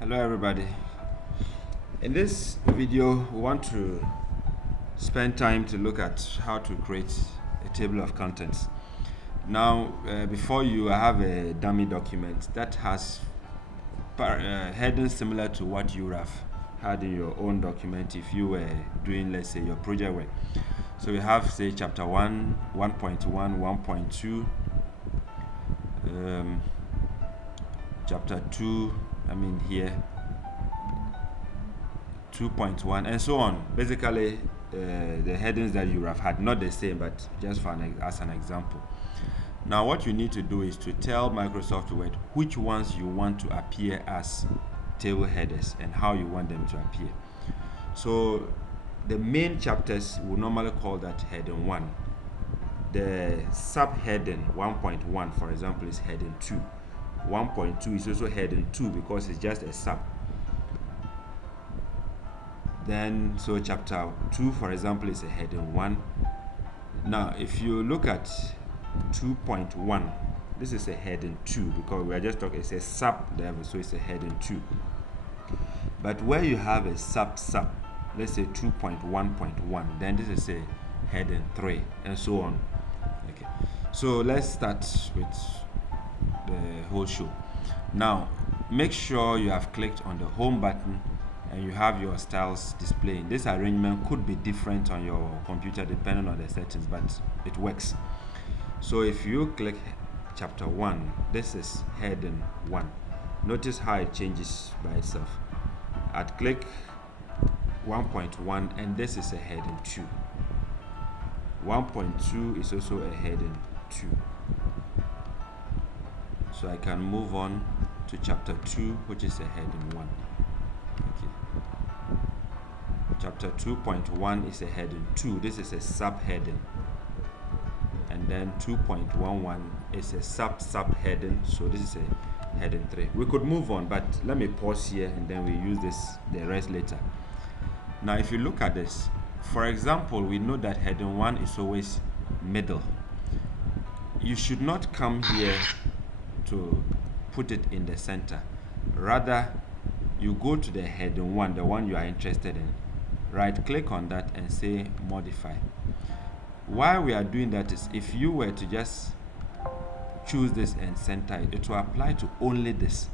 Hello everybody. In this video we want to spend time to look at how to create a table of contents. Now before you, I have a dummy document that has headings similar to what you would have had in your own document if you were doing, let's say, your project work. So we have, say, chapter 1, 1.1, 1.2, chapter 2, here 2.1 and so on. Basically the headings that you have had, not the same, but just for as an example. Now what you need to do is to tell Microsoft Word which ones you want to appear as table headers and how you want them to appear. So the main chapters will normally call that heading 1. The subheading 1.1, for example, is heading 2. 1.2 is also heading 2 because it's just a sub. Then so chapter 2, for example, is a heading 1. Now if you look at 2.1, this is a heading 2 because we are just talking, it's a sub level, so it's a heading 2. But where you have a sub, let's say 2.1.1, then this is a heading 3 and so on. Okay, so let's start with the whole show. Now make sure you have clicked on the home button and you have your styles displaying. This arrangement could be different on your computer depending on the settings, but it works. So if you click chapter 1, this is heading 1. Notice how it changes by itself. I'd click 1.1 and this is a heading 2. 1.2 is also a heading 2. So I can move on to chapter 2, which is a heading 1. Okay. Chapter 2.1 is a heading 2. This is a subheading. And then 2.11 is a subheading. So this is a heading 3. We could move on, but let me pause here and then we use the rest later. Now if you look at this, for example, we know that heading 1 is always middle. You should not come here to put it in the center. Rather, you go to the heading 1, the one you are interested in, right click on that and say modify. Why we are doing that is if you were to just choose this and center it, it will apply to only this,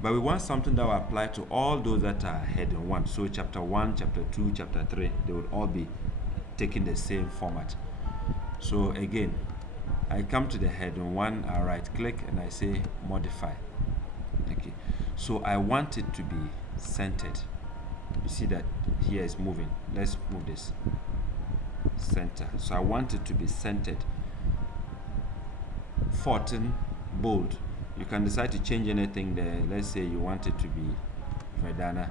but we want something that will apply to all those that are heading 1. So chapter 1, chapter 2, chapter 3, they would all be taking the same format. So again, I come to the heading 1, I right click and I say modify. Okay, so I want it to be centered. You see that here is moving. Let's move this center. So I want it to be centered. 14 bold. You can decide to change anything there. Let's say you want it to be Verdana,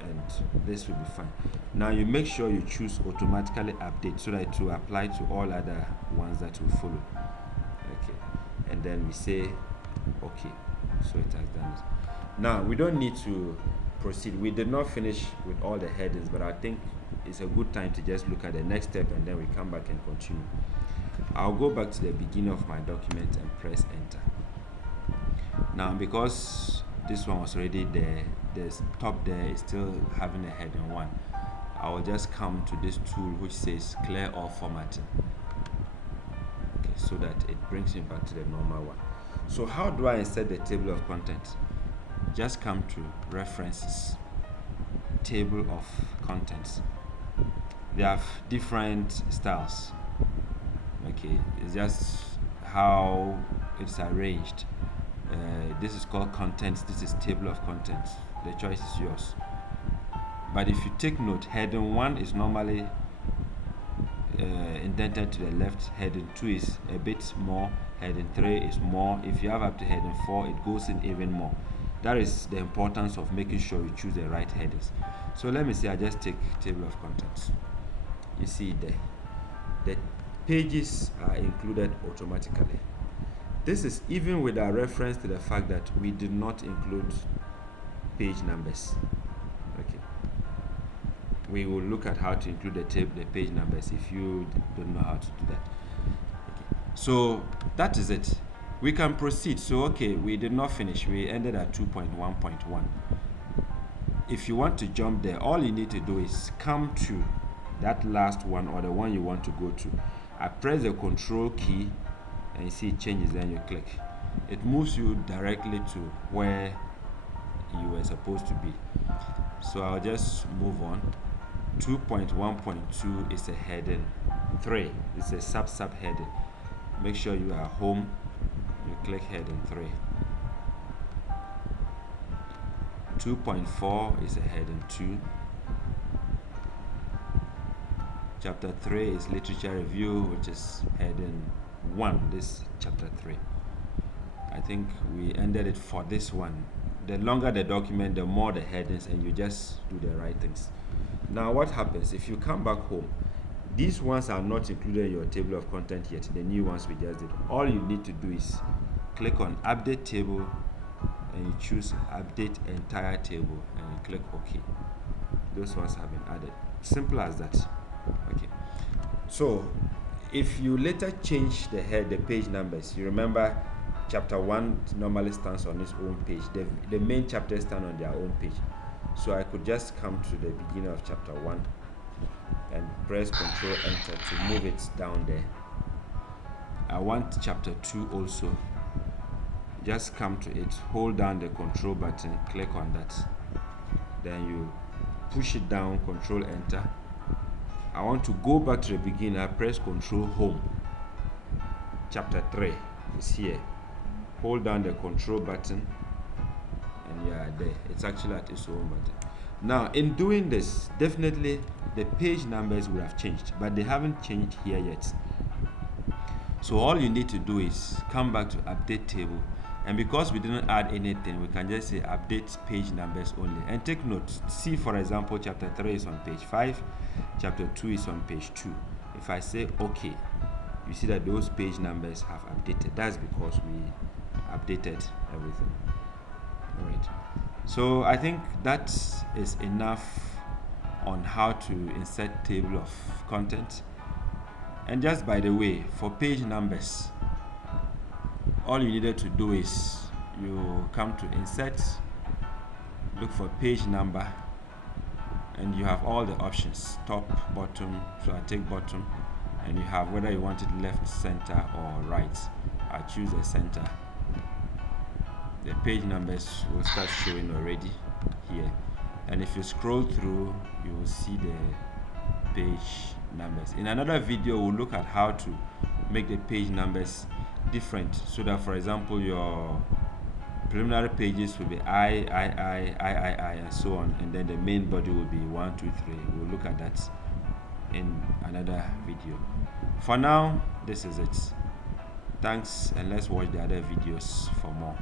and this will be fine. Now you make sure you choose automatically update so that it will apply to all other ones that will follow. Okay, and then we say okay, so it has done it. Now we don't need to proceed. We did not finish with all the headings, but I think it's a good time to just look at the next step and then we come back and continue. I'll go back to the beginning of my document and press enter. Now because this one was already there, the top there is still having a heading 1, I will just come to this tool which says clear all formatting, okay, so that it brings me back to the normal one. So how do I insert the table of contents? Just come to references, table of contents. They have different styles. Okay, it's just how it's arranged. This is called contents, this is table of contents. The choice is yours. But if you take note, heading 1 is normally indented to the left, heading 2 is a bit more, heading 3 is more. If you have up to heading 4, it goes in even more. That is the importance of making sure you choose the right headings. So let me say I just take table of contents. You see there, the pages are included automatically. This is even with a reference to the fact that we did not include page numbers. Okay, we will look at how to include the page numbers if you don't know how to do that. Okay, so that is it. We can proceed. So okay, we did not finish. We ended at 2.1.1. If you want to jump there, all you need to do is come to that last one or the one you want to go to. I press the control key and you see it changes, then you click. It moves you directly to where you were supposed to be. So I'll just move on. 2.1.2 is a heading 3. It's a sub heading. Make sure you are home. You click heading 3. 2.4 is a heading 2. Chapter 3 is literature review, which is heading 1. This chapter 3. I think we ended it for this one. The longer the document, the more the headings, and you just do the right things. Now what happens if you come back home? These ones are not included in your table of content yet, the new ones we just did. All you need to do is click on update table and you choose update entire table and you click OK. Those ones have been added. Simple as that. Okay. So if you later change the page numbers, you remember chapter 1 normally stands on its own page. The main chapters stand on their own page. So I could just come to the beginning of chapter 1 and press Ctrl Enter to move it down there. I want chapter 2 also. Just come to it, hold down the control button, click on that. Then you push it down, Ctrl Enter. I want to go back to the beginning. I press Control Home. Chapter 3 is here. Hold down the control button and you are there. It's actually at its own button. Now in doing this, definitely the page numbers would have changed, but they haven't changed here yet. So all you need to do is come back to update table, and because we didn't add anything, we can just say update page numbers only. And take note, see for example chapter 3 is on page 5, chapter 2 is on page 2. If I say OK, you see that those page numbers have updated. That's because we updated everything. All right. So I think that is enough on how to insert table of content. And just by the way, for page numbers, all you needed to do is you come to insert, look for page number, and you have all the options, top, bottom. So I take bottom, and you have whether you want it left, center, or right. I choose the center. The page numbers will start showing already here, and if you scroll through, you will see the page numbers. In another video, we'll look at how to make the page numbers different, so that for example your preliminary pages will be I, and so on, and then the main body will be 1, 2, 3. We'll look at that in another video. For now, this is it. Thanks, and let's watch the other videos for more.